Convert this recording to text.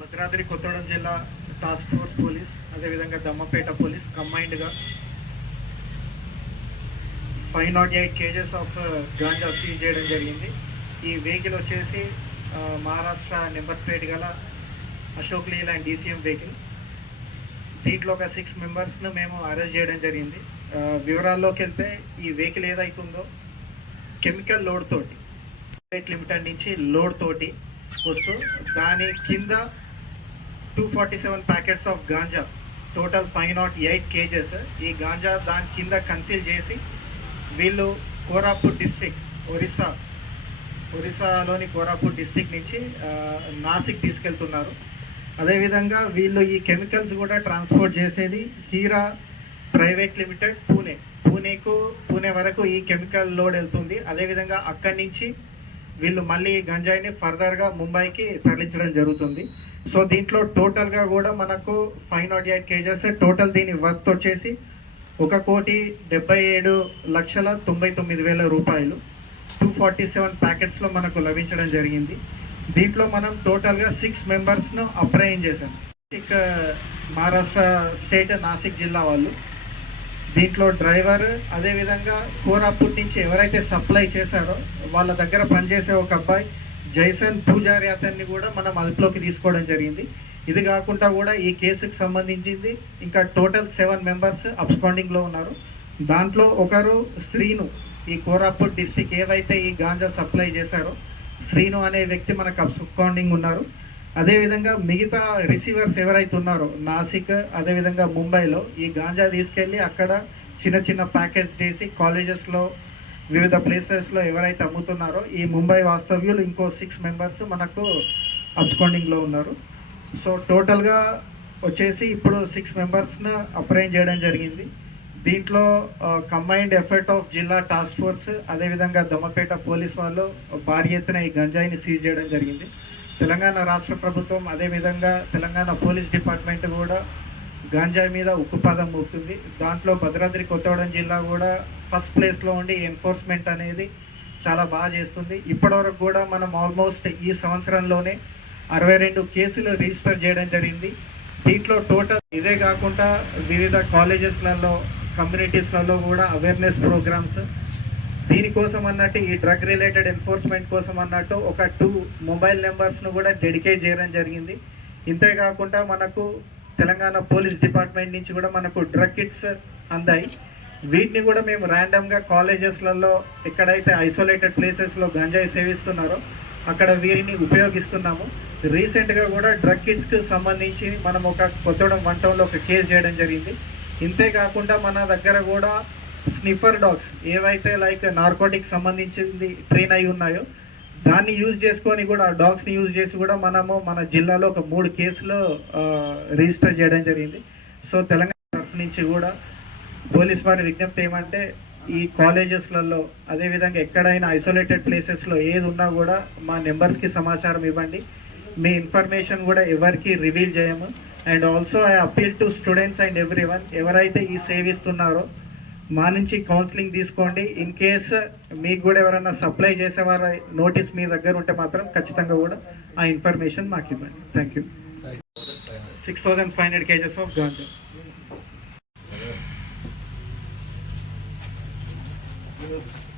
భద్రాద్రి కొత్తగూడెం జిల్లా task force police అదేవిధంగా Dammapeta police కంబైన్డ్గా five not eight KGs of ganja seize చేయడం జరిగింది. ఈ వెహికల్ వచ్చేసి మహారాష్ట్ర నెంబర్ ప్లేట్ గల అశోక్ లీలాండ్ డీసీఎం వెహికల్. దీంట్లో ఒక సిక్స్ మెంబర్స్ను మేము అరెస్ట్ చేయడం జరిగింది. వివరాల్లోకి వెళ్తే ఈ వెహికల్ ఏదైతుందో కెమికల్ లోడ్ తోటి ప్రైవేట్ లిమిటెడ్ నుంచి లోడ్ తోటి వస్తూ దాని కింద two forty seven packets of ganja total five nought eight kgs ఈ గాంజా దాని కింద కన్సీల్ చేసి వీళ్ళు కోరాపూర్ డిస్టిక్ ఒరిస్సా ఒరిస్సాలోని కోరాపూర్ డిస్టిక్ నుంచి నాసిక్ తీసుకెళ్తున్నారు. అదేవిధంగా వీళ్ళు ఈ కెమికల్స్ కూడా ట్రాన్స్పోర్ట్ చేసేది హీరా ప్రైవేట్ లిమిటెడ్ పూణే. పూణేకు పూణే వరకు ఈ కెమికల్ లోడ్ వెళ్తుంది. అదేవిధంగా అక్కడి నుంచి వీళ్ళు మళ్ళీ గంజాయిని ఫర్దర్గా ముంబైకి తరలించడం జరుగుతుంది. సో దీంట్లో టోటల్గా కూడా మనకు five not eight KGs total దీని వర్త్ వచ్చేసి ఒక కోటి డెబ్బై ఏడు లక్షల తొంభై తొమ్మిది వేల రూపాయలు. టూ ఫార్టీ సెవెన్ ప్యాకెట్స్లో మనకు లభించడం జరిగింది. దీంట్లో మనం టోటల్గా సిక్స్ మెంబర్స్ను అప్రయన్ చేశాం. ఇక మహారాష్ట్ర స్టేట్ నాసిక్ జిల్లా వాళ్ళు. దీంట్లో డ్రైవర్ అదేవిధంగా కోరాపూర్ నుంచి ఎవరైతే సప్లై చేశారో వాళ్ళ దగ్గర పనిచేసే ఒక అబ్బాయి జైసన్ పూజారి అతన్ని కూడా మనం అదుపులోకి తీసుకోవడం జరిగింది. ఇది కాకుండా కూడా ఈ కేసుకు సంబంధించింది ఇంకా టోటల్ సెవెన్ మెంబర్స్ అబ్స్కాండింగ్లో ఉన్నారు. దాంట్లో ఒకరు శ్రీను. ఈ కోరాపూర్ డిస్టిక్ ఏవైతే ఈ గాంజా సప్లై చేశారో శ్రీను అనే వ్యక్తి మనకు అబ్స్కాండింగ్ ఉన్నారు. అదేవిధంగా మిగతా రిసీవర్స్ ఎవరైతే ఉన్నారో నాసిక్ అదేవిధంగా ముంబైలో ఈ గాంజా తీసుకెళ్ళి అక్కడ చిన్న చిన్న ప్యాకేజ్ చేసి కాలేజెస్లో వివిధ ప్లేసెస్లో ఎవరైతే అమ్ముతున్నారో ఈ ముంబై వాస్తవ్యులు ఇంకో సిక్స్ మెంబర్స్ మనకు అబ్స్కాండింగ్లో ఉన్నారు. సో టోటల్గా వచ్చేసి ఇప్పుడు సిక్స్ మెంబర్స్ను అప్రైన్ చేయడం జరిగింది. దీంట్లో కంబైన్డ్ ఎఫర్ట్ ఆఫ్ జిల్లా టాస్క్ ఫోర్స్ అదేవిధంగా దమ్మపేట పోలీస్ వాళ్ళు భారీ ఎత్తున ఈ గంజాయిని సీజ్ చేయడం జరిగింది. తెలంగాణ రాష్ట్ర ప్రభుత్వం అదేవిధంగా తెలంగాణ పోలీస్ డిపార్ట్మెంట్ కూడా గాంజాయి మీద ఉక్కుపాదం మోపుతుంది. దాంట్లో భద్రాద్రి కొత్తగూడెం జిల్లా కూడా ఫస్ట్ ప్లేస్లో ఉండి ఎన్ఫోర్స్మెంట్ అనేది చాలా బాగా చేస్తుంది. ఇప్పటివరకు కూడా మనం ఆల్మోస్ట్ ఈ సంవత్సరంలోనే అరవై రెండు కేసులు రిజిస్టర్ చేయడం జరిగింది. దీంట్లో టోటల్ ఇదే కాకుండా వివిధ కాలేజెస్లలో కమ్యూనిటీస్లలో కూడా అవేర్నెస్ ప్రోగ్రామ్స్ దీనికోసం అన్నట్టు ఈ డ్రగ్ రిలేటెడ్ ఎన్ఫోర్స్మెంట్ కోసం అన్నట్టు ఒక టూ మొబైల్ నెంబర్స్ను కూడా డెడికేట్ చేయడం జరిగింది. ఇంతేకాకుండా మనకు తెలంగాణ పోలీస్ డిపార్ట్మెంట్ నుంచి కూడా మనకు డ్రగ్ కిట్స్ అందాయి. వీటిని కూడా మేము ర్యాండమ్గా కాలేజెస్లలో ఎక్కడైతే ఐసోలేటెడ్ ప్లేసెస్లో గంజాయి సేవిస్తున్నారో అక్కడ వీరిని ఉపయోగిస్తున్నాము. రీసెంట్గా కూడా డ్రగ్ కిట్స్కి సంబంధించి మనం ఒక కొత్తడం వన్ టౌన్లో ఒక కేసు చేయడం జరిగింది. ఇంతే కాకుండా మన దగ్గర కూడా స్నిఫర్ డాగ్స్ ఏవైతే లైక్ నార్కోటిక్స్ సంబంధించింది ట్రైన్ అయి ఉన్నాయో దాన్ని యూజ్ చేసుకొని కూడా ఆ డాగ్స్ని యూజ్ చేసి కూడా మనము మన జిల్లాలో ఒక మూడు కేసులు రిజిస్టర్ చేయడం జరిగింది. సో తెలంగాణ తరఫు నుంచి కూడా పోలీస్ వారి విజ్ఞప్తి ఏమంటే ఈ కాలేజెస్లలో అదేవిధంగా ఎక్కడైనా ఐసోలేటెడ్ ప్లేసెస్లో ఏది ఉన్నా కూడా మా నెంబర్స్కి సమాచారం ఇవ్వండి. మీ ఇన్ఫర్మేషన్ కూడా ఎవరికి రివీల్ చేయము. And also I appeal to students and every one ఎవరైతే ఈ సేవిస్తున్నారో మా నుంచి కౌన్సిలింగ్ తీసుకోండి. ఇన్ కేస్ uh, మీకు కూడా ఎవరైనా సప్లై చేసేవారు నోటీస్ మీ దగ్గర ఉంటే మాత్రం ఖచ్చితంగా కూడా ఆ ఇన్ఫర్మేషన్ మాకు ఇవ్వండి. Thank you six thousand five hundred KGs of ganja you.